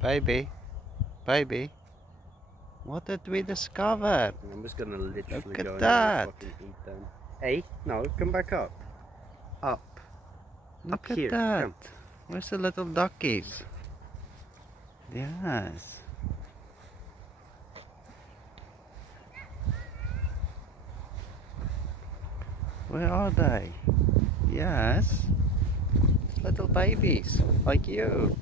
Baby, baby, what did we discover? I'm just gonna literally Look at go in there and that. fucking eat them. Hey, no, come back up. Up. Look Up at here. that. Come. Where's the little duckies? Yes. Where are they? Yes. Little babies, like you.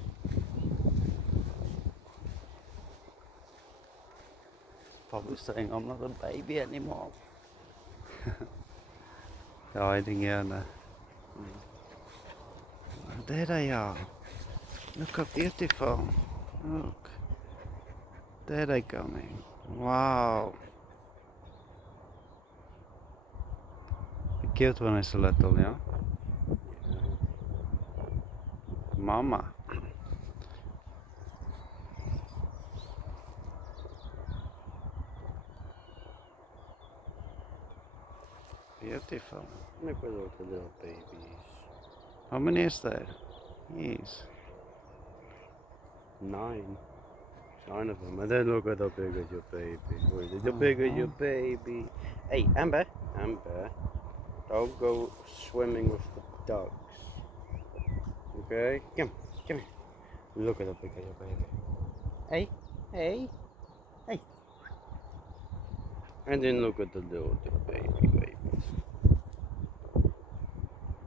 Probably saying I'm not a baby anymore. They're hiding here now. There they are. Look how beautiful. Look. There they coming. Wow. The cute one is a little, yeah? Mama. Beautiful. Look at all the little babies. How many is there? Yes. 9. 9 of them. And then look at how big is your baby. Wait, how big is your baby? Hey, Amber. Amber. Don't go swimming with the ducks. Okay? Come. Come here. Look at how big is your baby. Hey. Hey. Hey. And then look at the little baby.